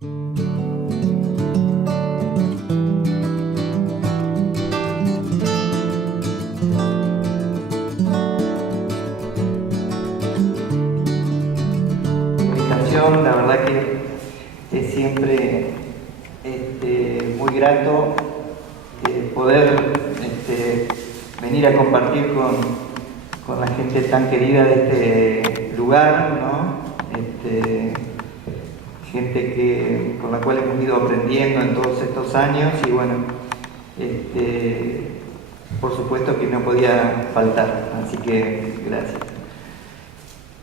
La verdad que es siempre muy grato poder venir a compartir con la gente tan querida de este lugar, ¿no? Gente con la cual hemos ido aprendiendo en todos estos años y bueno, por supuesto que no podía faltar, así que gracias.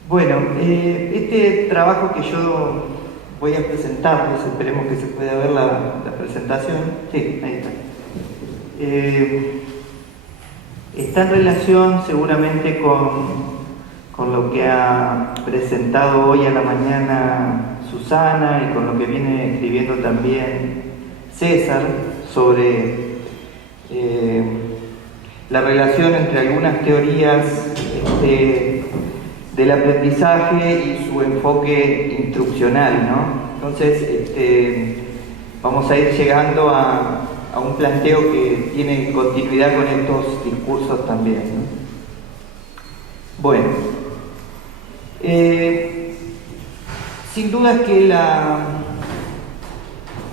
Bueno, este trabajo que yo voy a presentarles, esperemos que se pueda ver la presentación. Sí, ahí está. Está en relación seguramente con lo que ha presentado hoy a la mañana Susana y con lo que viene escribiendo también César sobre la relación entre algunas teorías del aprendizaje y su enfoque instruccional, ¿no? Entonces, vamos a ir llegando a un planteo que tiene continuidad con estos discursos también, ¿no? Bueno, sin duda que la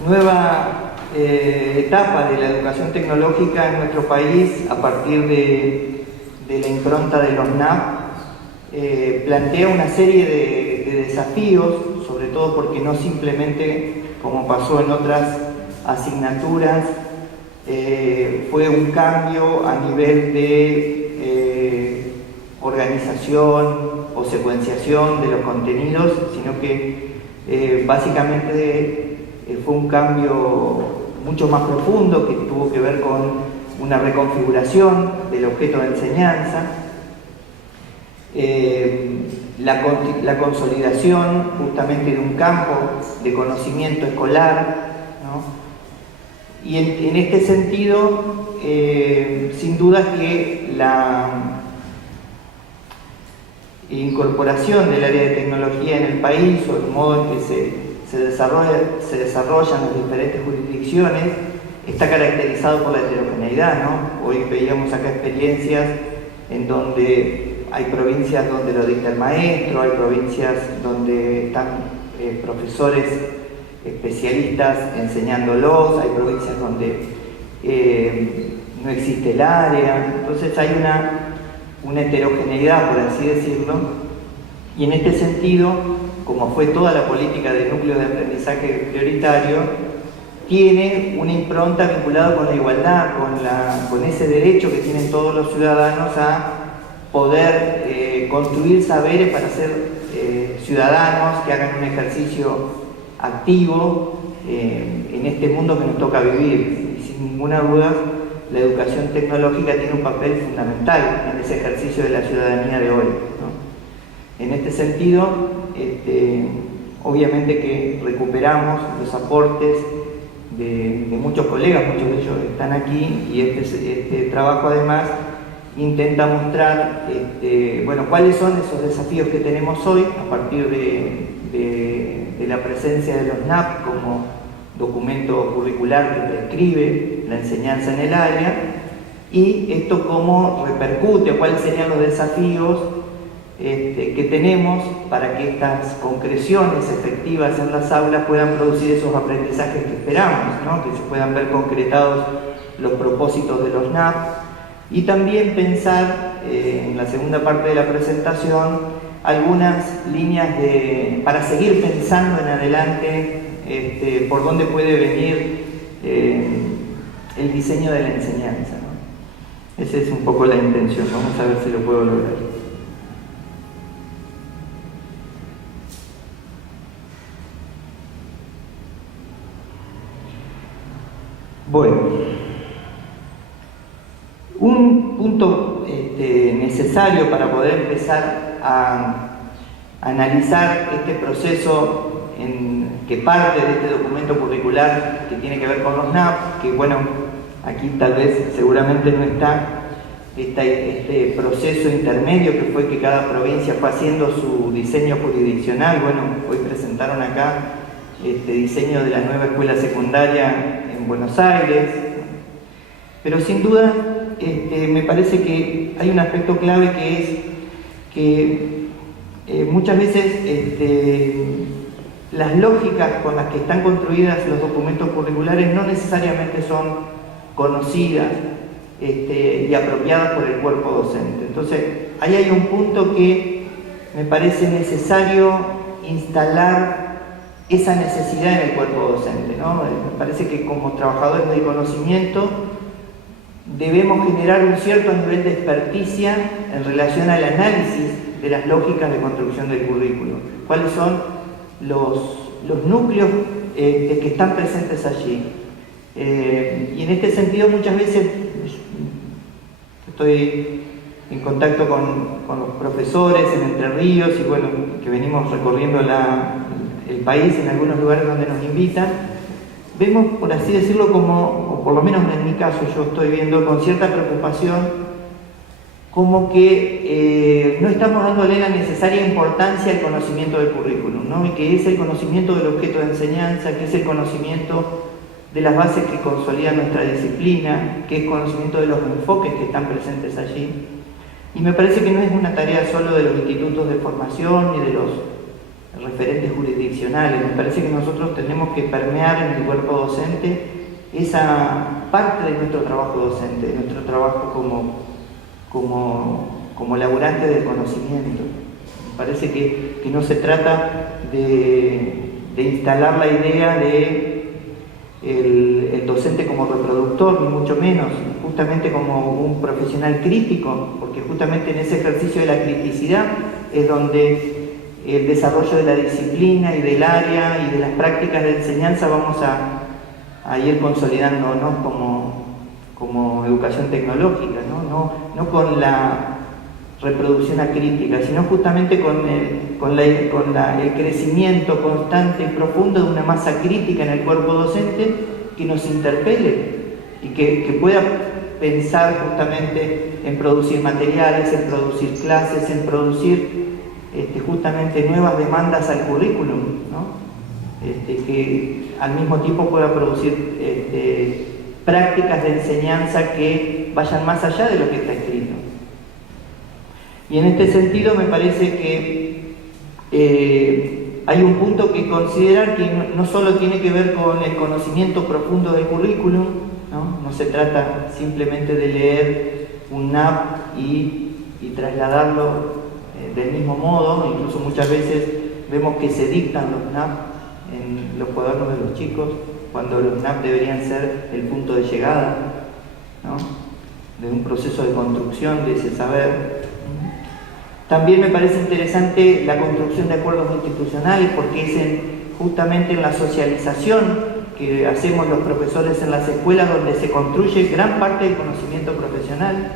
nueva etapa de la educación tecnológica en nuestro país, a partir de la impronta de los NAP, plantea una serie de desafíos, sobre todo porque no simplemente, como pasó en otras asignaturas, fue un cambio a nivel de organización o secuenciación de los contenidos, sino que básicamente fue un cambio mucho más profundo que tuvo que ver con una reconfiguración del objeto de enseñanza, la consolidación justamente de un campo de conocimiento escolar, ¿no? Y en este sentido, sin duda que la incorporación del área de tecnología en el país, o el modo en que se desarrollan las diferentes jurisdicciones, está caracterizado por la heterogeneidad, ¿no? Hoy veíamos acá experiencias en donde hay provincias donde lo dicta el maestro, hay provincias donde están profesores especialistas enseñándolos, hay provincias donde no existe el área, entonces hay una heterogeneidad, por así decirlo, y en este sentido, como fue toda la política de núcleos de aprendizaje prioritario, tiene una impronta vinculada con la igualdad, con ese derecho que tienen todos los ciudadanos a poder construir saberes para ser ciudadanos que hagan un ejercicio activo en este mundo que nos toca vivir. Y sin ninguna duda, la educación tecnológica tiene un papel fundamental en ese ejercicio de la ciudadanía de hoy, ¿no? En este sentido, obviamente que recuperamos los aportes de muchos colegas, muchos de ellos están aquí, y este trabajo además intenta mostrar bueno, cuáles son esos desafíos que tenemos hoy a partir de la presencia de los NAP como documento curricular que prescribe la enseñanza en el área, y esto cómo repercute o cuáles serían los desafíos que tenemos para que estas concreciones efectivas en las aulas puedan producir esos aprendizajes que esperamos, ¿no? Que se puedan ver concretados los propósitos de los NAP. Y también pensar, en la segunda parte de la presentación, algunas líneas para seguir pensando en adelante por dónde puede venir el diseño de la enseñanza, ¿no? Esa es un poco la intención. Vamos a ver si lo puedo lograr. Bueno. Un punto necesario para poder empezar a analizar este proceso que parte de este documento curricular que tiene que ver con los NAP, que bueno, aquí tal vez seguramente no está este proceso intermedio que fue que cada provincia fue haciendo su diseño jurisdiccional. Bueno, hoy presentaron acá diseño de la nueva escuela secundaria en Buenos Aires. Pero sin duda me parece que hay un aspecto clave que es que muchas veces las lógicas con las que están construidas los documentos curriculares no necesariamente son conocidas y apropiadas por el cuerpo docente. Entonces, ahí hay un punto que me parece necesario instalar esa necesidad en el cuerpo docente, ¿no? Me parece que como trabajadores del conocimiento debemos generar un cierto nivel de experticia en relación al análisis de las lógicas de construcción del currículo. ¿Cuáles son los núcleos que están presentes allí? Y en este sentido muchas veces estoy en contacto con los profesores en Entre Ríos y bueno, que venimos recorriendo el país en algunos lugares donde nos invitan. Vemos, por así decirlo, como, o por lo menos en mi caso yo estoy viendo con cierta preocupación, como que no estamos dándole la necesaria importancia al conocimiento del currículum, ¿no? Y que es el conocimiento del objeto de enseñanza, que es el conocimiento de las bases que consolidan nuestra disciplina, que es conocimiento de los enfoques que están presentes allí. Y me parece que no es una tarea solo de los institutos de formación ni de los referentes jurisdiccionales. Me parece que nosotros tenemos que permear en el cuerpo docente esa parte de nuestro trabajo docente, de nuestro trabajo como laburante del conocimiento. Me parece que no se trata de instalar la idea de el docente como reproductor, ni mucho menos, justamente como un profesional crítico, porque justamente en ese ejercicio de la criticidad es donde el desarrollo de la disciplina y del área y de las prácticas de enseñanza vamos a ir consolidándonos como educación tecnológica, no con la reproducción acrítica, sino justamente con el crecimiento constante y profundo de una masa crítica en el cuerpo docente que nos interpele y que pueda pensar justamente en producir materiales, en producir clases, en producir justamente nuevas demandas al currículum, ¿no? Que al mismo tiempo pueda producir prácticas de enseñanza que vayan más allá de lo que está escrito. Y en este sentido me parece que hay un punto que considerar que no solo tiene que ver con el conocimiento profundo del currículum, no se trata simplemente de leer un NAP y trasladarlo del mismo modo. Incluso muchas veces vemos que se dictan los NAP en los cuadernos de los chicos, cuando los NAP deberían ser el punto de llegada, ¿no?, de un proceso de construcción de ese saber. También me parece interesante la construcción de acuerdos institucionales, porque es justamente en la socialización que hacemos los profesores en las escuelas donde se construye gran parte del conocimiento profesional.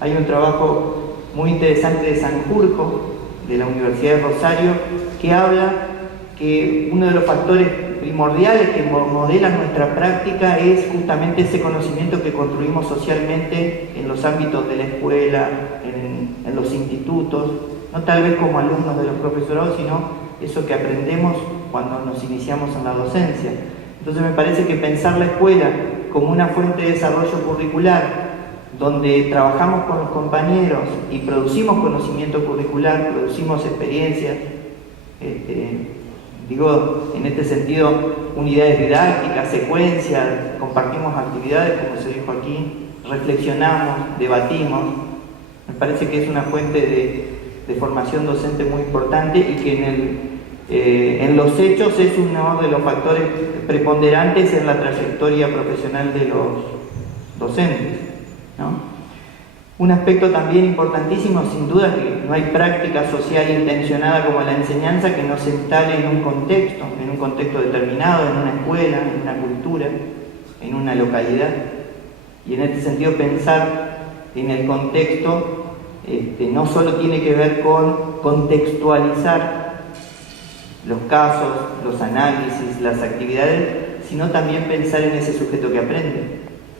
Hay un trabajo muy interesante de Sanjurjo, de la Universidad de Rosario, que habla que uno de los factores primordiales que modelan nuestra práctica es justamente ese conocimiento que construimos socialmente en los ámbitos de la escuela, en los institutos, no tal vez como alumnos de los profesorados, sino eso que aprendemos cuando nos iniciamos en la docencia. Entonces me parece que pensar la escuela como una fuente de desarrollo curricular, donde trabajamos con los compañeros y producimos conocimiento curricular, producimos experiencias, digo, en este sentido, unidades didácticas, secuencias, compartimos actividades, como se dijo aquí, reflexionamos, debatimos. Me parece que es una fuente de formación docente muy importante y que en los hechos es uno de los factores preponderantes en la trayectoria profesional de los docentes, ¿no? Un aspecto también importantísimo, sin duda, que no hay práctica social intencionada como la enseñanza que no se instale en un contexto determinado, en una escuela, en una cultura, en una localidad. Y en este sentido pensar en el contexto no solo tiene que ver con contextualizar los casos, los análisis, las actividades, sino también pensar en ese sujeto que aprende.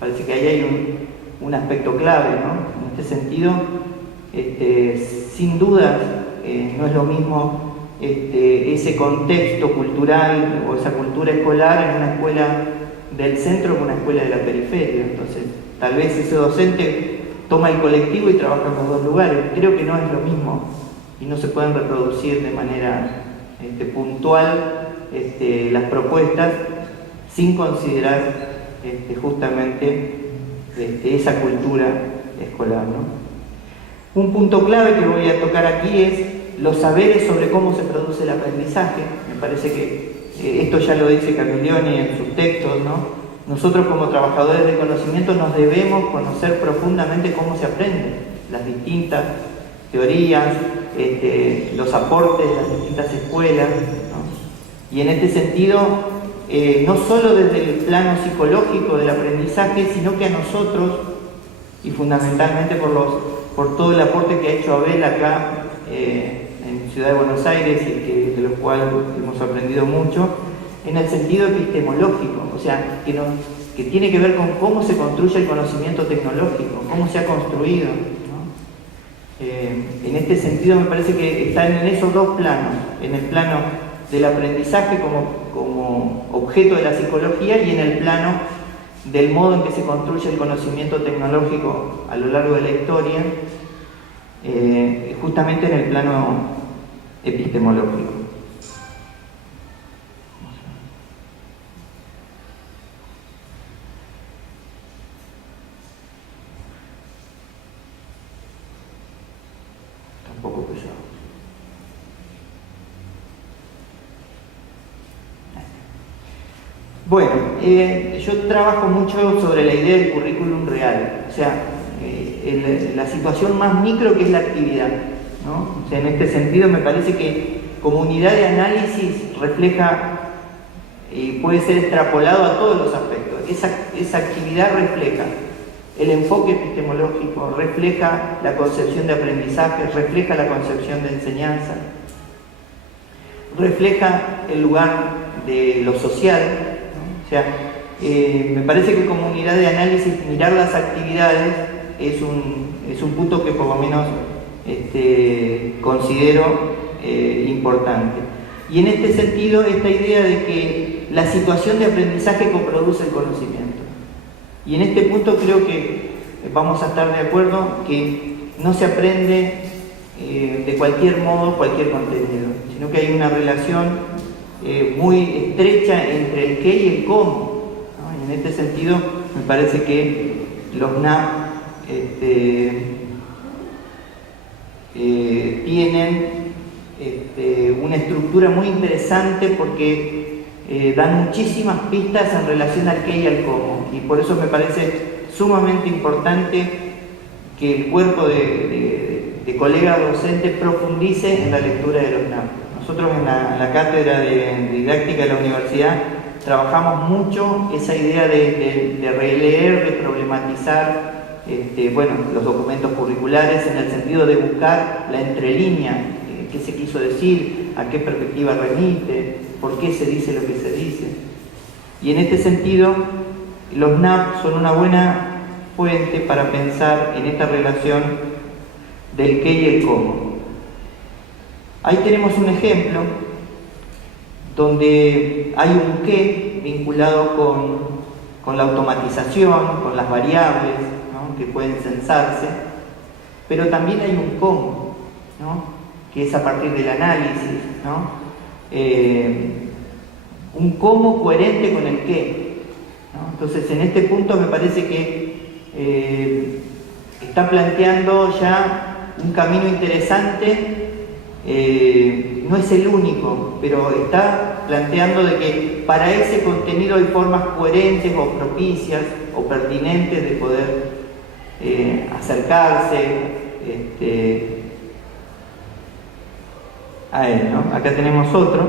Parece que ahí hay un aspecto clave, ¿no? En este sentido, sin duda, no es lo mismo ese contexto cultural o esa cultura escolar en una escuela del centro o una escuela de la periferia. Entonces, tal vez ese docente toma el colectivo y trabaja en los dos lugares. Creo que no es lo mismo y no se pueden reproducir de manera puntual las propuestas sin considerar justamente esa cultura escolar, ¿no? Un punto clave que voy a tocar aquí es los saberes sobre cómo se produce el aprendizaje. Me parece que esto ya lo dice Camiglioni en sus textos, ¿no? Nosotros como trabajadores del conocimiento nos debemos conocer profundamente cómo se aprende, las distintas teorías, los aportes de las distintas escuelas, ¿no? Y en este sentido, no solo desde el plano psicológico del aprendizaje, sino que a nosotros, y fundamentalmente por todo el aporte que ha hecho Abel acá en Ciudad de Buenos Aires y de lo cual hemos aprendido mucho, en el sentido epistemológico, o sea, que tiene que ver con cómo se construye el conocimiento tecnológico, cómo se ha construido, ¿no? En este sentido me parece que están en esos dos planos, en el plano del aprendizaje como objeto de la psicología y en el plano del modo en que se construye el conocimiento tecnológico a lo largo de la historia, justamente en el plano epistemológico. Tampoco pesado. Bueno, yo trabajo mucho sobre la idea del currículum real, o sea, la situación más micro que es la actividad, ¿no? O sea, en este sentido me parece que como unidad de análisis refleja y puede ser extrapolado a todos los aspectos. Esa actividad refleja el enfoque epistemológico, refleja la concepción de aprendizaje, refleja la concepción de enseñanza, refleja el lugar de lo social, ¿no? O sea, me parece que como unidad de análisis mirar las actividades es un punto que por lo menos considero importante. Y en este sentido, esta idea de que la situación de aprendizaje coproduce el conocimiento. Y en este punto creo que vamos a estar de acuerdo que no se aprende de cualquier modo cualquier contenido, sino que hay una relación muy estrecha entre el qué y el cómo, ¿no? Y en este sentido me parece que los NAP tienen una estructura muy interesante porque dan muchísimas pistas en relación al qué y al cómo, y por eso me parece sumamente importante que el cuerpo de colegas docentes profundice en la lectura de los NAP. Nosotros en la cátedra de didáctica de la universidad trabajamos mucho esa idea de releer, de problematizar los documentos curriculares en el sentido de buscar la entrelínea, qué se quiso decir, a qué perspectiva remite, por qué se dice lo que se dice. Y en este sentido, los NAP son una buena fuente para pensar en esta relación del qué y el cómo. Ahí tenemos un ejemplo donde hay un qué vinculado con la automatización, con las variables, ¿no?, que pueden censarse, pero también hay un cómo, ¿no?, que es a partir del análisis, ¿no? Un cómo coherente con el qué, ¿no? Entonces, en este punto me parece que está planteando ya un camino interesante. No es el único, pero está planteando de que para ese contenido hay formas coherentes o propicias o pertinentes de poder acercarse a él, ¿no? Acá tenemos otro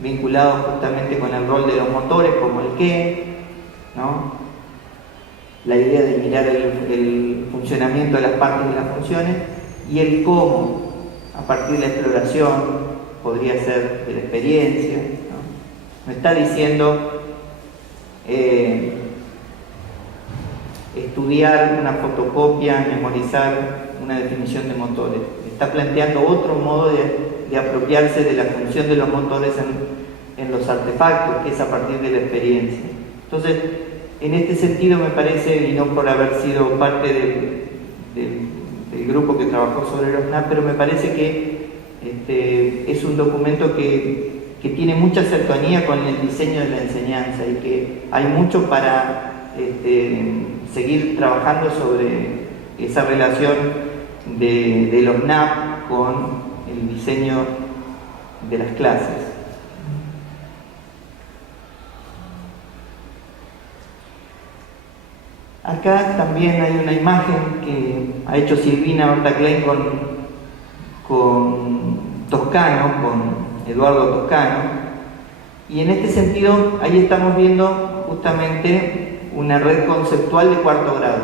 vinculado justamente con el rol de los motores como el qué, ¿no? La idea de mirar el funcionamiento de las partes de las funciones, y el cómo a partir de la exploración, podría ser de la experiencia, ¿no? No está diciendo estudiar una fotocopia, memorizar una definición de motores. Está planteando otro modo de apropiarse de la función de los motores en los artefactos, que es a partir de la experiencia. Entonces, en este sentido me parece, y no por haber sido parte del grupo que trabajó sobre los NAP, pero me parece que es un documento que tiene mucha cercanía con el diseño de la enseñanza y que hay mucho para seguir trabajando sobre esa relación de los NAP con el diseño de las clases. Acá también hay una imagen que ha hecho Silvina Horta Klein con Toscano, con Eduardo Toscano, y en este sentido ahí estamos viendo justamente una red conceptual de cuarto grado,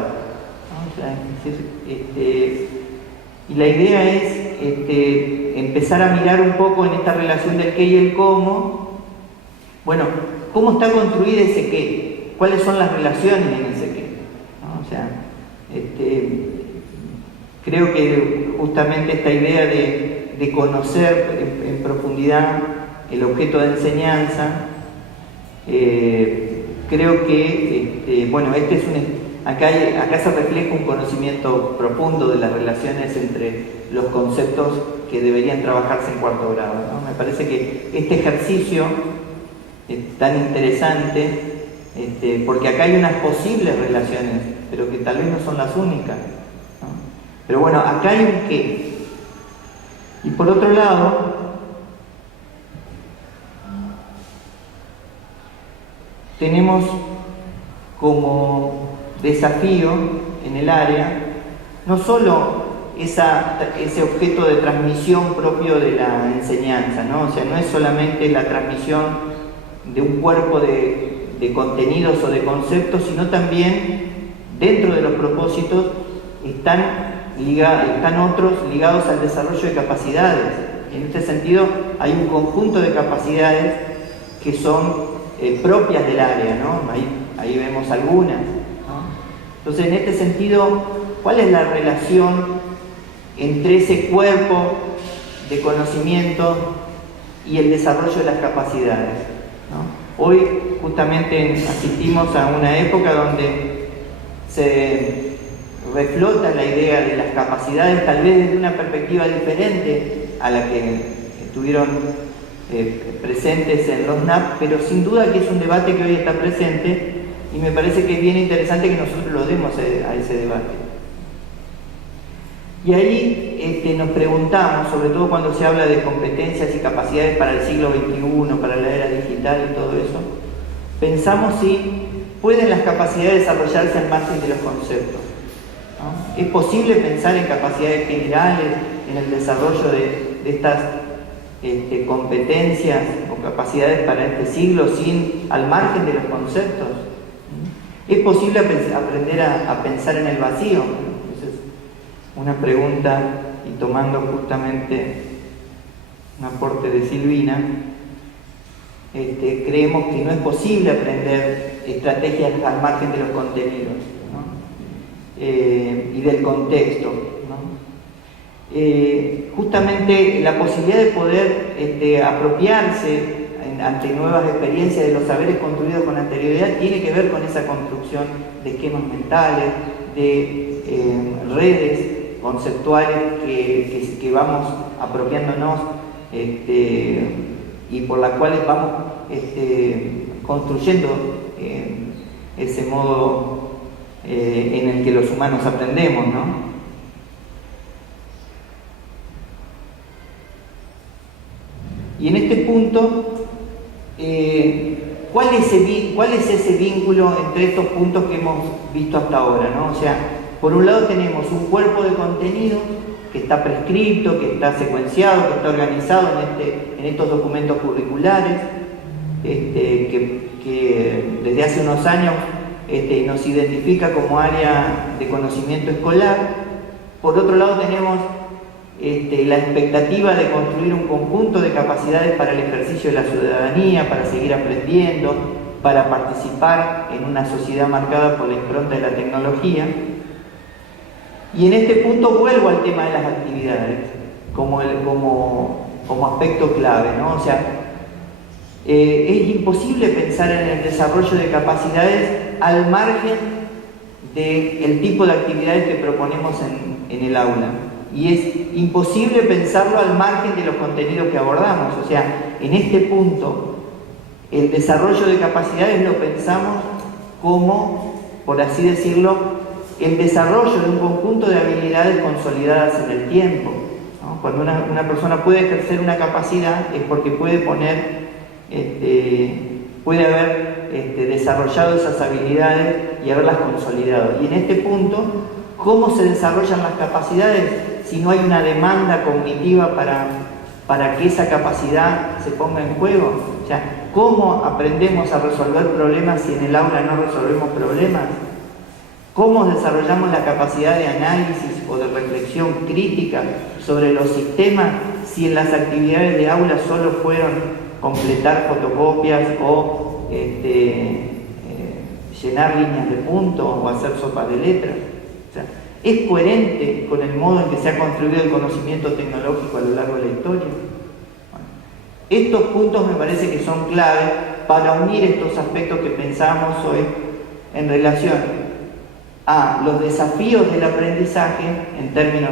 ¿no? O sea, y la idea es empezar a mirar un poco en esta relación del qué y el cómo. Bueno, ¿cómo está construido ese qué? ¿Cuáles son las relaciones en ese qué? ¿No? O sea, creo que justamente esta idea de conocer en profundidad el objeto de enseñanza, creo que, bueno, acá se refleja un conocimiento profundo de las relaciones entre los conceptos que deberían trabajarse en cuarto grado, ¿no? Me parece que este ejercicio es tan interesante, porque acá hay unas posibles relaciones, pero que tal vez no son las únicas, ¿no? Pero bueno, acá hay un qué. Y por otro lado, tenemos como desafío en el área no solo ese objeto de transmisión propio de la enseñanza, ¿no? O sea, no es solamente la transmisión de un cuerpo de contenidos o de conceptos, sino también dentro de los propósitos están otros ligados al desarrollo de capacidades. En este sentido, hay un conjunto de capacidades que son propias del área, ¿no? Ahí vemos algunas, ¿no? Entonces, en este sentido, ¿cuál es la relación entre ese cuerpo de conocimiento y el desarrollo de las capacidades, ¿no? Hoy, justamente, asistimos a una época donde se reflota la idea de las capacidades, tal vez desde una perspectiva diferente a la que estuvieron presentes en los NAP, pero sin duda que es un debate que hoy está presente y me parece que es bien interesante que nosotros lo demos a ese debate. Y ahí nos preguntamos, sobre todo cuando se habla de competencias y capacidades para el siglo XXI, para la era digital y todo eso, pensamos si pueden las capacidades desarrollarse al margen de los conceptos, ¿no? ¿Es posible pensar en capacidades generales, en el desarrollo de estas competencias o capacidades para este siglo al margen de los conceptos? ¿Es posible aprender a pensar en el vacío? Esa es una pregunta, y tomando justamente un aporte de Silvina, creemos que no es posible aprender estrategias al margen de los contenidos, ¿no? Y del contexto, ¿no? Justamente la posibilidad de poder apropiarse ante nuevas experiencias de los saberes construidos con anterioridad tiene que ver con esa construcción de esquemas mentales, de redes conceptuales que vamos apropiándonos y por las cuales vamos construyendo ese modo en el que los humanos aprendemos, ¿no? Y en este punto, ¿cuál es ese vínculo entre estos puntos que hemos visto hasta ahora, ¿no? O sea, por un lado tenemos un cuerpo de contenido que está prescripto, que está secuenciado, que está organizado en estos documentos curriculares, que desde hace unos años nos identifica como área de conocimiento escolar. Por otro lado tenemos la expectativa de construir un conjunto de capacidades para el ejercicio de la ciudadanía, para seguir aprendiendo, para participar en una sociedad marcada por la impronta de la tecnología. Y en este punto vuelvo al tema de las actividades, como como aspecto clave, ¿no? O sea, es imposible pensar en el desarrollo de capacidades al margen del tipo de actividades que proponemos en el aula. Y es imposible pensarlo al margen de los contenidos que abordamos. O sea, en este punto, el desarrollo de capacidades lo pensamos como, por así decirlo, el desarrollo de un conjunto de habilidades consolidadas en el tiempo, ¿no? Cuando una persona puede ejercer una capacidad es porque puede puede haber desarrollado esas habilidades y haberlas consolidado. Y en este punto, ¿cómo se desarrollan las capacidades si no hay una demanda cognitiva para que esa capacidad se ponga en juego? O sea, ¿cómo aprendemos a resolver problemas si en el aula no resolvemos problemas? ¿Cómo desarrollamos la capacidad de análisis o de reflexión crítica sobre los sistemas si en las actividades de aula solo fueron completar fotocopias o llenar líneas de puntos o hacer sopa de letras? O sea, ¿es coherente con el modo en que se ha construido el conocimiento tecnológico a lo largo de la historia? Bueno, estos puntos me parece que son clave para unir estos aspectos que pensamos hoy en relación a los desafíos del aprendizaje en términos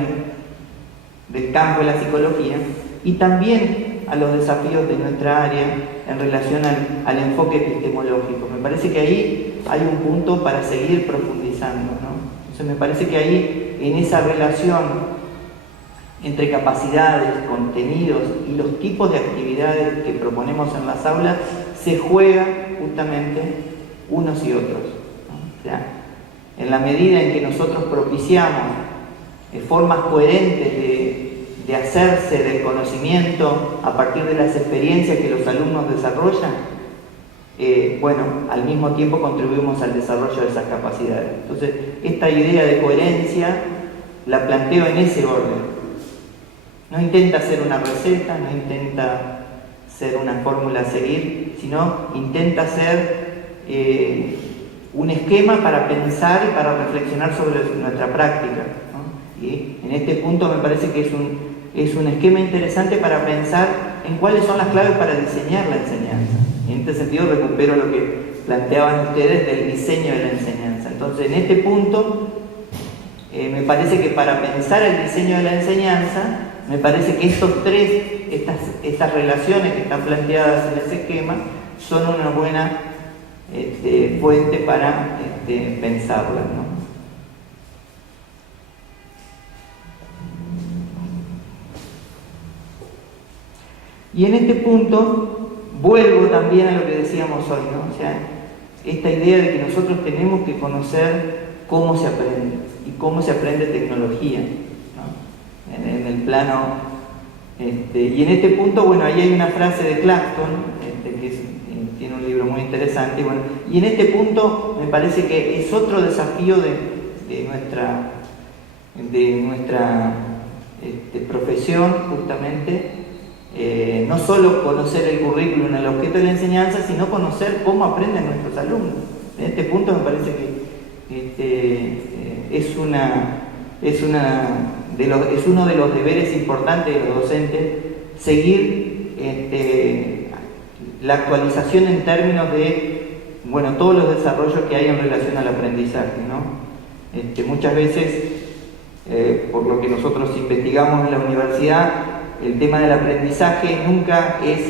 del campo de la psicología y también a los desafíos de nuestra área en relación al enfoque epistemológico. Me parece que ahí hay un punto para seguir profundizando, ¿no? Entonces me parece que ahí, en esa relación entre capacidades, contenidos y los tipos de actividades que proponemos en las aulas, se juega justamente unos y otros, ¿no? O sea, en la medida en que nosotros propiciamos formas coherentes de hacerse del conocimiento a partir de las experiencias que los alumnos desarrollan, al mismo tiempo contribuimos al desarrollo de esas capacidades. Entonces, esta idea de coherencia la planteo en ese orden. No intenta ser una receta, no intenta ser una fórmula a seguir, sino intenta ser un esquema para pensar y para reflexionar sobre nuestra práctica, ¿no? Y en este punto me parece que es un esquema interesante para pensar en cuáles son las claves para diseñar la enseñanza. Y en este sentido recupero lo que planteaban ustedes del diseño de la enseñanza. Entonces, en este punto, me parece que para pensar el diseño de la enseñanza, me parece que estas relaciones que están planteadas en ese esquema son una buena fuente para pensarlas, ¿no? Y en este punto vuelvo también a lo que decíamos hoy, ¿no? O sea, esta idea de que nosotros tenemos que conocer cómo se aprende y cómo se aprende tecnología, ¿no? En el plano y en este punto, ahí hay una frase de Clapton, tiene un libro muy interesante, y en este punto me parece que es otro desafío de nuestra profesión, justamente, no solo conocer el currículum, el objeto de la enseñanza, sino conocer cómo aprenden nuestros alumnos. En este punto me parece que es uno de los deberes importantes de los docentes seguir la actualización en términos de todos los desarrollos que hay en relación al aprendizaje, ¿no? Muchas veces, por lo que nosotros investigamos en la universidad, el tema del aprendizaje nunca es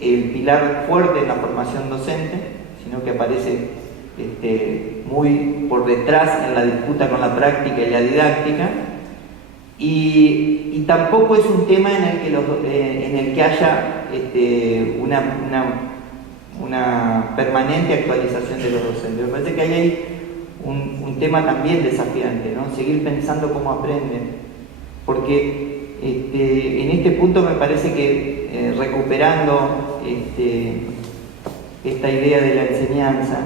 el pilar fuerte en la formación docente, sino que aparece muy por detrás en la disputa con la práctica y la didáctica, y tampoco es un tema en el que haya una permanente actualización de los docentes. Me parece que ahí hay un tema también desafiante, ¿no? Seguir pensando cómo aprenden, porque en este punto me parece que recuperando esta idea de la enseñanza,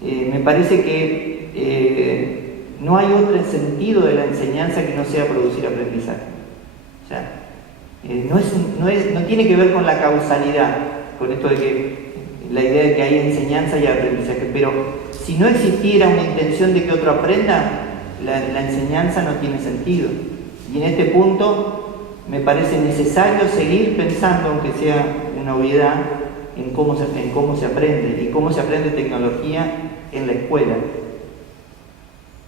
me parece que no hay otro sentido de la enseñanza que no sea producir aprendizaje. O sea, no tiene que ver con la causalidad, con esto de que la idea de que hay enseñanza y aprendizaje, pero si no existiera una intención de que otro aprenda, la enseñanza no tiene sentido. Y en este punto, me parece necesario seguir pensando, aunque sea una obviedad, en cómo se aprende y cómo se aprende tecnología en la escuela.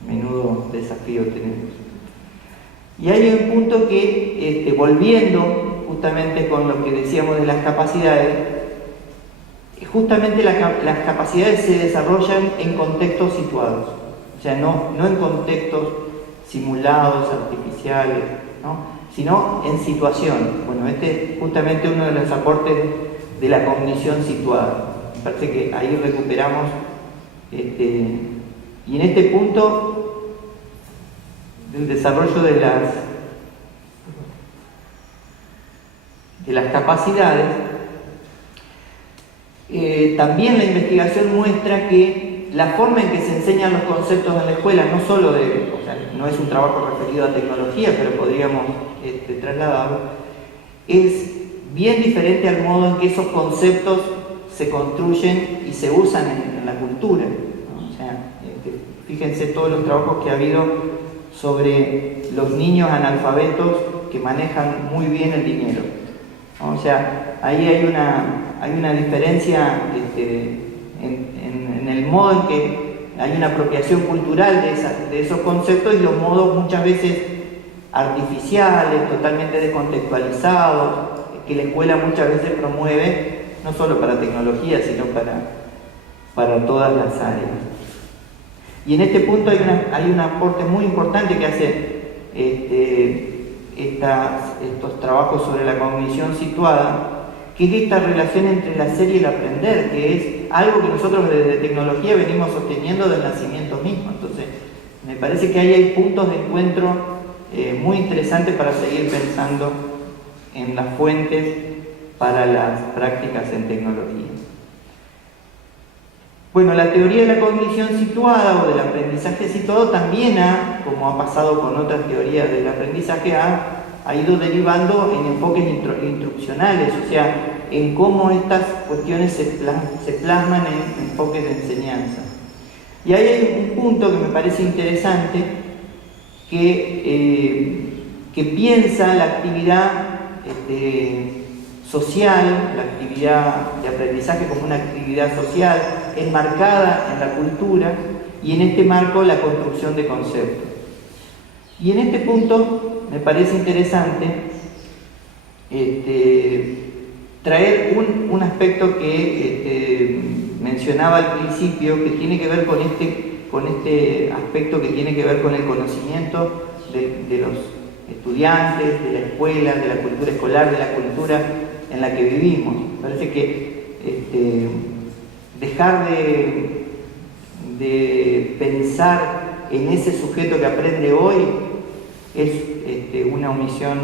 Menudo desafío tenemos. Y hay un punto que, volviendo justamente con lo que decíamos de las capacidades, justamente las capacidades se desarrollan en contextos situados, o sea, no en contextos simulados, artificiales, ¿no? Sino en situación. Bueno, este es justamente uno de los aportes de la cognición situada. Me parece que ahí recuperamos, y en este punto del desarrollo de las capacidades, también la investigación muestra que la forma en que se enseñan los conceptos en la escuela, no solo no es un trabajo referido a tecnología, pero podríamos trasladarlo, es bien diferente al modo en que esos conceptos se construyen y se usan en la cultura, ¿no? O sea, fíjense todos los trabajos que ha habido sobre los niños analfabetos que manejan muy bien el dinero, ¿no? O sea, ahí hay una diferencia en el modo en que hay una apropiación cultural de esos conceptos y los modos muchas veces artificiales, totalmente descontextualizados, que la escuela muchas veces promueve, no solo para tecnología, sino para todas las áreas. Y en este punto hay un aporte muy importante que hace estos trabajos sobre la cognición situada, que es esta relación entre el hacer y el aprender, que es algo que nosotros desde tecnología venimos sosteniendo del nacimiento mismo. Entonces, me parece que ahí hay puntos de encuentro muy interesantes para seguir pensando en las fuentes para las prácticas en tecnología. Bueno, la teoría de la cognición situada o del aprendizaje situado también como ha pasado con otras teorías del aprendizaje, ha ido derivando en enfoques instruccionales, o sea, en cómo estas cuestiones se plasman en enfoques de enseñanza. Y ahí hay un punto que me parece interesante, que piensa la actividad social, la actividad de aprendizaje como una actividad social enmarcada en la cultura y en este marco la construcción de conceptos. Y en este punto me parece interesante traer un aspecto que mencionaba al principio, que tiene que ver con este aspecto que tiene que ver con el conocimiento de los estudiantes, de la escuela, de la cultura escolar, de la cultura en la que vivimos. Parece que dejar de pensar en ese sujeto que aprende hoy es una omisión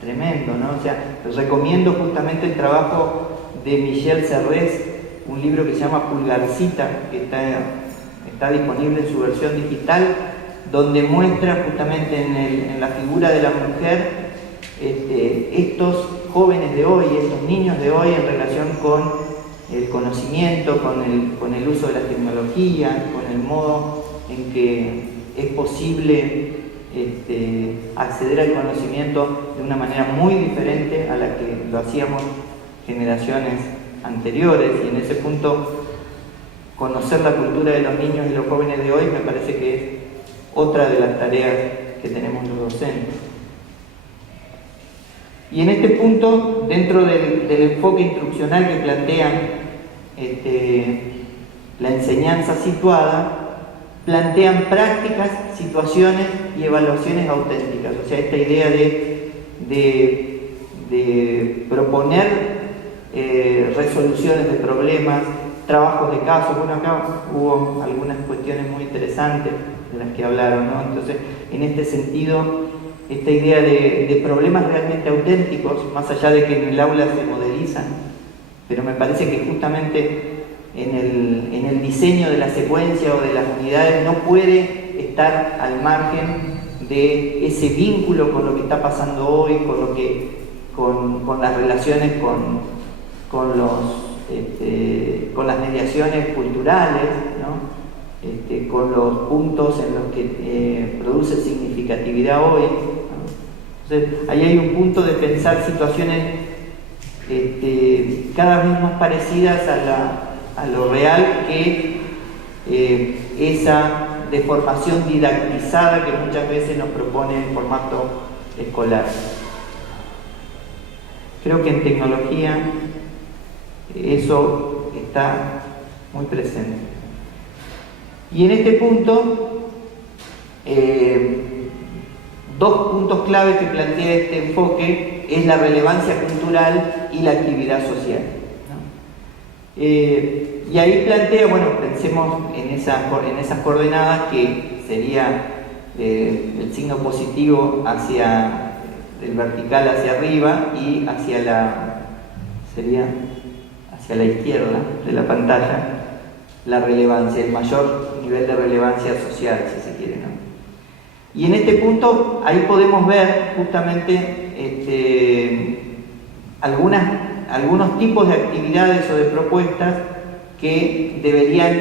tremenda, ¿no? O sea, les recomiendo justamente el trabajo de Michel Serres, un libro que se llama Pulgarcita, que está disponible en su versión digital, donde muestra justamente en la figura de la mujer estos jóvenes de hoy, estos niños de hoy en relación con el conocimiento, con el uso de las tecnologías, con el modo en que es posible acceder al conocimiento de una manera muy diferente a la que lo hacíamos generaciones anteriores. Y en ese punto, conocer la cultura de los niños y los jóvenes de hoy me parece que es otra de las tareas que tenemos los docentes. Y en este punto, dentro del enfoque instruccional que plantean la enseñanza situada, plantean prácticas, situaciones y evaluaciones auténticas. O sea, esta idea de proponer resoluciones de problemas, trabajos de casos. Bueno, acá hubo algunas cuestiones muy interesantes de las que hablaron, ¿no? Entonces, en este sentido, esta idea de problemas realmente auténticos, más allá de que en el aula se modelizan, pero me parece que justamente en el diseño de la secuencia o de las unidades no puede estar al margen de ese vínculo con lo que está pasando hoy, con las relaciones con las mediaciones culturales, ¿no? Con los puntos en los que produce significatividad hoy, ¿no? Entonces, ahí hay un punto de pensar situaciones cada vez más parecidas a lo real que esa deformación didactizada que muchas veces nos propone el formato escolar. Creo que en tecnología eso está muy presente. Y en este punto, dos puntos clave que plantea este enfoque es la relevancia cultural y la actividad social, ¿no? Y ahí plantea, bueno, pensemos en esas coordenadas que sería el signo positivo hacia el vertical hacia arriba y hacia la izquierda de la pantalla, la relevancia, el mayor nivel de relevancia social, si se quiere, ¿no? Y en este punto, ahí podemos ver justamente algunos tipos de actividades o de propuestas que deberían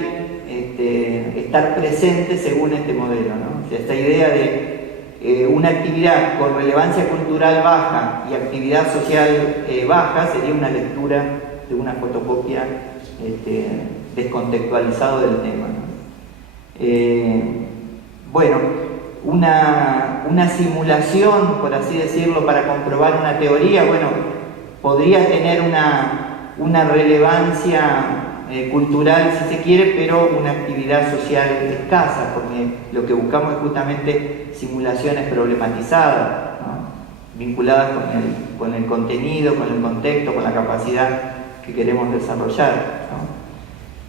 estar presentes según este modelo, ¿no? O sea, esta idea de una actividad con relevancia cultural baja y actividad social baja sería una lectura de una fotocopia descontextualizado del tema, ¿no? Bueno, una simulación, por así decirlo, para comprobar una teoría, bueno, podría tener una relevancia cultural, si se quiere, pero una actividad social escasa, porque lo que buscamos es justamente simulaciones problematizadas, ¿no? Vinculadas con el contenido, con el contexto, con la capacidad que queremos desarrollar, ¿no?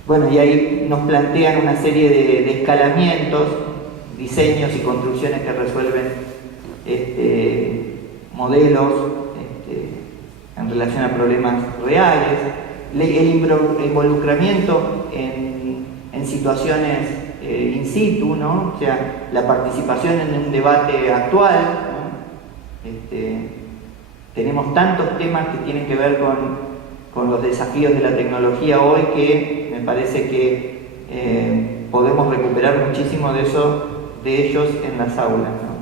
Bueno, y ahí nos plantean una serie de escalamientos, diseños y construcciones que resuelven modelos en relación a problemas reales, el involucramiento en situaciones in situ, ¿no? O sea, la participación en un debate actual, ¿no? Tenemos tantos temas que tienen que ver con los desafíos de la tecnología hoy que me parece que podemos recuperar muchísimo de ellos en las aulas, ¿no?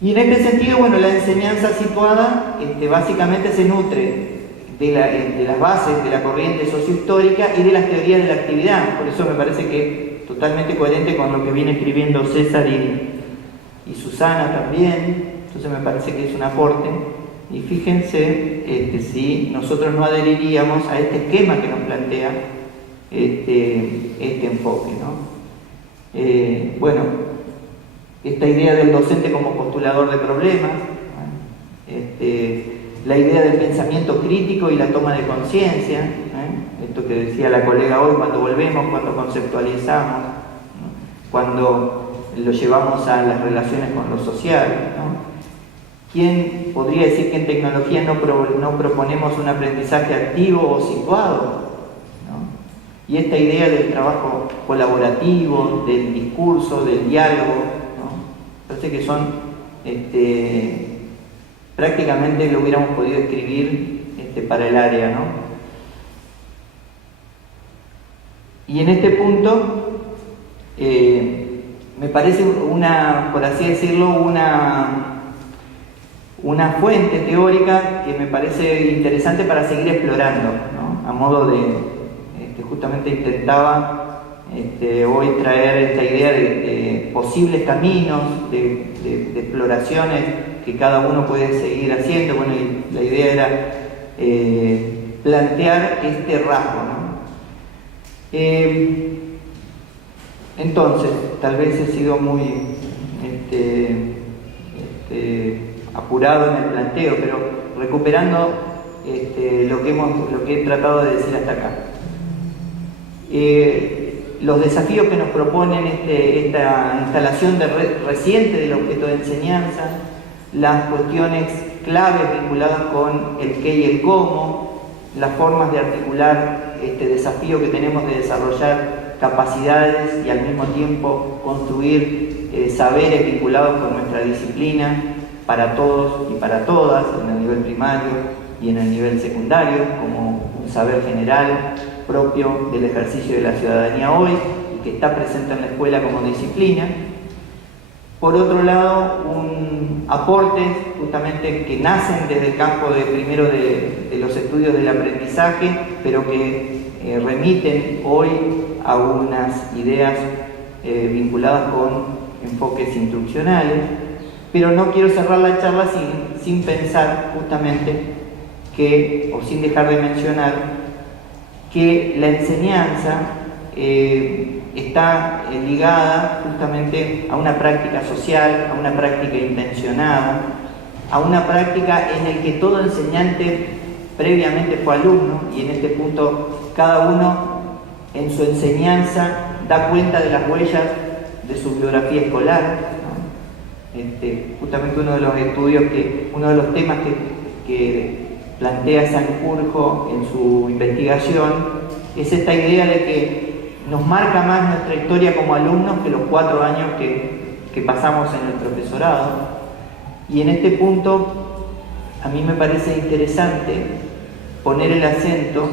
Y en este sentido, bueno, la enseñanza situada básicamente se nutre de las bases de la corriente sociohistórica y de las teorías de la actividad. Por eso me parece que es totalmente coherente con lo que viene escribiendo César y Susana también. Entonces me parece que es un aporte. Y fíjense si nosotros no adheriríamos a este esquema que nos plantea este enfoque, ¿no? Bueno, esta idea del docente como postulador de problemas, la idea del pensamiento crítico y la toma de conciencia, esto que decía la colega hoy, cuando volvemos, cuando conceptualizamos, ¿no? Cuando lo llevamos a las relaciones con lo social, ¿no? ¿Quién podría decir que en tecnología no proponemos un aprendizaje activo o situado? Y esta idea del trabajo colaborativo, del discurso, del diálogo, ¿no? Parece que son, prácticamente lo hubiéramos podido escribir para el área, ¿no? Y en este punto, me parece por así decirlo, una fuente teórica que me parece interesante para seguir explorando, ¿no? A modo de justamente intentaba hoy traer esta idea de posibles caminos, de exploraciones que cada uno puede seguir haciendo. Bueno, y la idea era plantear este rasgo, ¿no? Entonces, tal vez he sido muy apurado en el planteo, pero recuperando lo que he tratado de decir hasta acá. Los desafíos que nos proponen esta instalación reciente del objeto de enseñanza, las cuestiones claves vinculadas con el qué y el cómo, las formas de articular este desafío que tenemos de desarrollar capacidades y al mismo tiempo construir saberes vinculados con nuestra disciplina para todos y para todas, en el nivel primario y en el nivel secundario, como un saber general propio del ejercicio de la ciudadanía hoy y que está presente en la escuela como disciplina. Por otro lado, aportes justamente que nacen desde el campo primero de los estudios del aprendizaje, pero que remiten hoy a unas ideas vinculadas con enfoques instruccionales. Pero no quiero cerrar la charla sin pensar justamente o sin dejar de mencionar que la enseñanza está ligada justamente a una práctica social, a una práctica intencionada, a una práctica en la que todo enseñante previamente fue alumno, y en este punto cada uno en su enseñanza da cuenta de las huellas de su biografía escolar, ¿no? Justamente uno de los estudios, uno de los temas que plantea Sanjurjo en su investigación es esta idea de que nos marca más nuestra historia como alumnos que los 4 años que pasamos en el profesorado. Y en este punto a mí me parece interesante poner el acento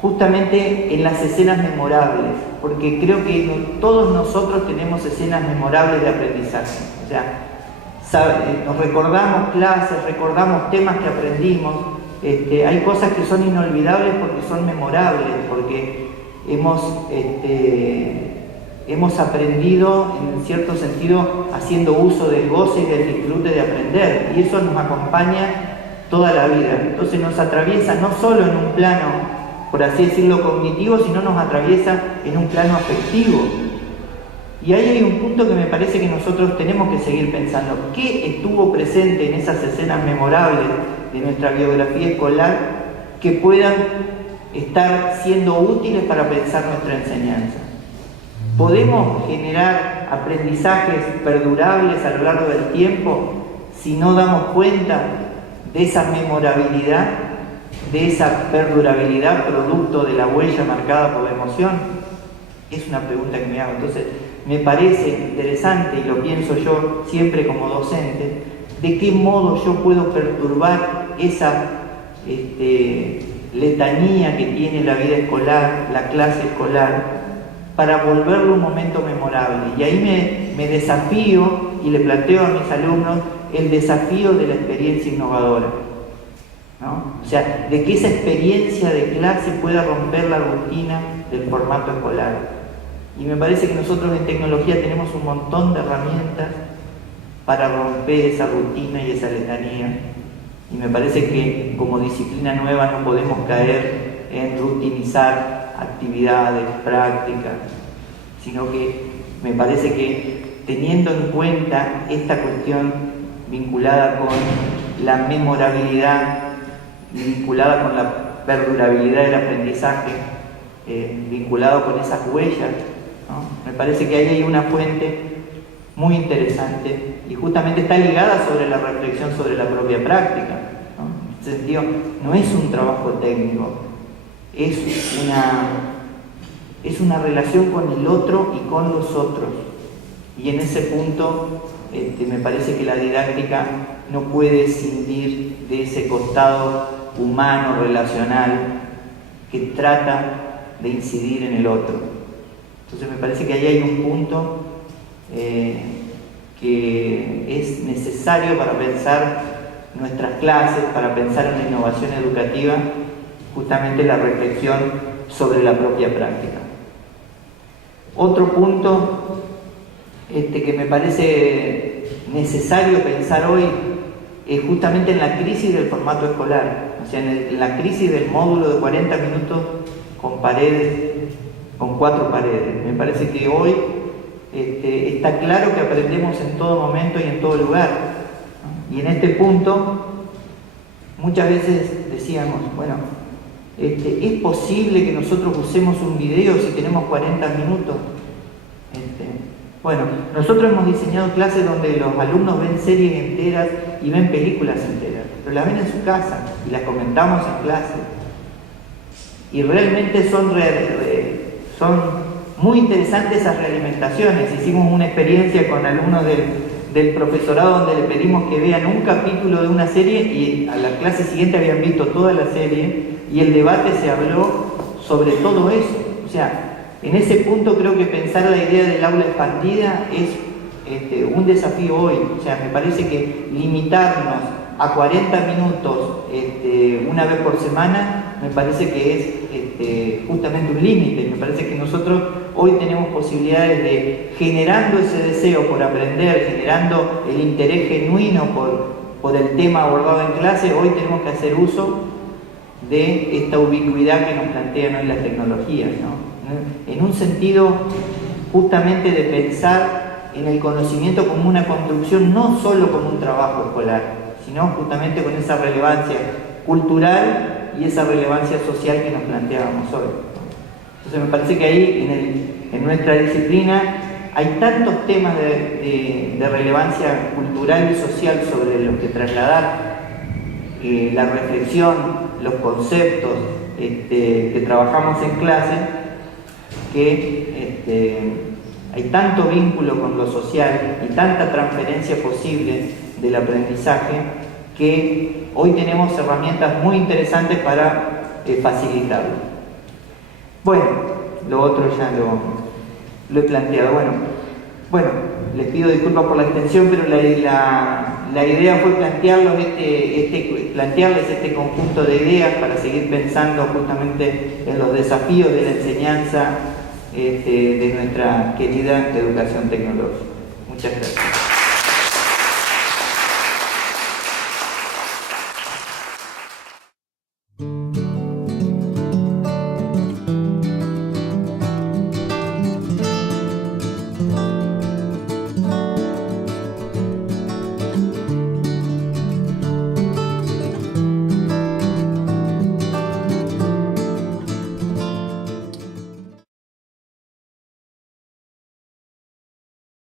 justamente en las escenas memorables, porque creo que todos nosotros tenemos escenas memorables de aprendizaje. O sea, nos recordamos clases, recordamos temas que aprendimos. Hay cosas que son inolvidables porque son memorables, porque hemos aprendido en cierto sentido haciendo uso del goce y del disfrute de aprender, y eso nos acompaña toda la vida. Entonces nos atraviesa no solo en un plano, por así decirlo, cognitivo, sino nos atraviesa en un plano afectivo. Y ahí hay un punto que me parece que nosotros tenemos que seguir pensando. ¿Qué estuvo presente en esas escenas memorables de nuestra biografía escolar que puedan estar siendo útiles para pensar nuestra enseñanza? ¿Podemos generar aprendizajes perdurables a lo largo del tiempo si no damos cuenta de esa memorabilidad, de esa perdurabilidad producto de la huella marcada por la emoción? Es una pregunta que me hago. Entonces, me parece interesante, y lo pienso yo siempre como docente, de qué modo yo puedo perturbar esa letanía que tiene la vida escolar, la clase escolar, para volverlo un momento memorable. Y ahí me desafío y le planteo a mis alumnos el desafío de la experiencia innovadora, ¿no? O sea, de que esa experiencia de clase pueda romper la rutina del formato escolar. Y me parece que nosotros en tecnología tenemos un montón de herramientas para romper esa rutina y esa letanía. Y me parece que como disciplina nueva no podemos caer en rutinizar actividades, prácticas, sino que me parece que teniendo en cuenta esta cuestión vinculada con la memorabilidad, vinculada con la perdurabilidad del aprendizaje, vinculado con esas huellas, ¿no? Me parece que ahí hay una fuente muy interesante y justamente está ligada sobre la reflexión sobre la propia práctica, ¿no? En ese sentido, no es un trabajo técnico, es una relación con el otro y con los otros. Y en ese punto me parece que la didáctica no puede escindir de ese costado humano, relacional, que trata de incidir en el otro. Entonces me parece que ahí hay un punto que es necesario para pensar nuestras clases, para pensar en la innovación educativa, justamente la reflexión sobre la propia práctica. Otro punto que me parece necesario pensar hoy es justamente en la crisis del formato escolar, o sea, en la crisis del módulo de 40 minutos con paredes, con 4 paredes. Me parece que hoy está claro que aprendemos en todo momento y en todo lugar, ¿no? Y en este punto muchas veces decíamos, bueno, ¿es posible que nosotros usemos un video si tenemos 40 minutos? Bueno, nosotros hemos diseñado clases donde los alumnos ven series enteras y ven películas enteras, pero las ven en su casa y las comentamos en clase. Y realmente son muy interesantes esas realimentaciones. Hicimos una experiencia con alumnos del profesorado donde le pedimos que vean un capítulo de una serie y a la clase siguiente habían visto toda la serie y el debate se habló sobre todo eso. O sea, en ese punto creo que pensar la idea del aula expandida es un desafío hoy. O sea, me parece que limitarnos a 40 minutos una vez por semana, me parece que es justamente un límite. Me parece que nosotros hoy tenemos posibilidades de, generando ese deseo por aprender, generando el interés genuino por el tema abordado en clase, hoy tenemos que hacer uso de esta ubicuidad que nos plantean hoy las tecnologías, ¿no? En un sentido justamente de pensar en el conocimiento como una construcción, no solo como un trabajo escolar, sino justamente con esa relevancia cultural y esa relevancia social que nos planteábamos hoy. Entonces me parece que ahí en nuestra disciplina hay tantos temas de relevancia cultural y social sobre los que trasladar la reflexión, los conceptos que trabajamos en clase, que hay tanto vínculo con lo social y tanta transferencia posible del aprendizaje, que hoy tenemos herramientas muy interesantes para facilitarlo. Bueno, lo otro ya lo he planteado. Bueno, les pido disculpas por la extensión, pero la idea fue plantearles este conjunto de ideas para seguir pensando justamente en los desafíos de la enseñanza de nuestra querida educación tecnológica. Muchas gracias.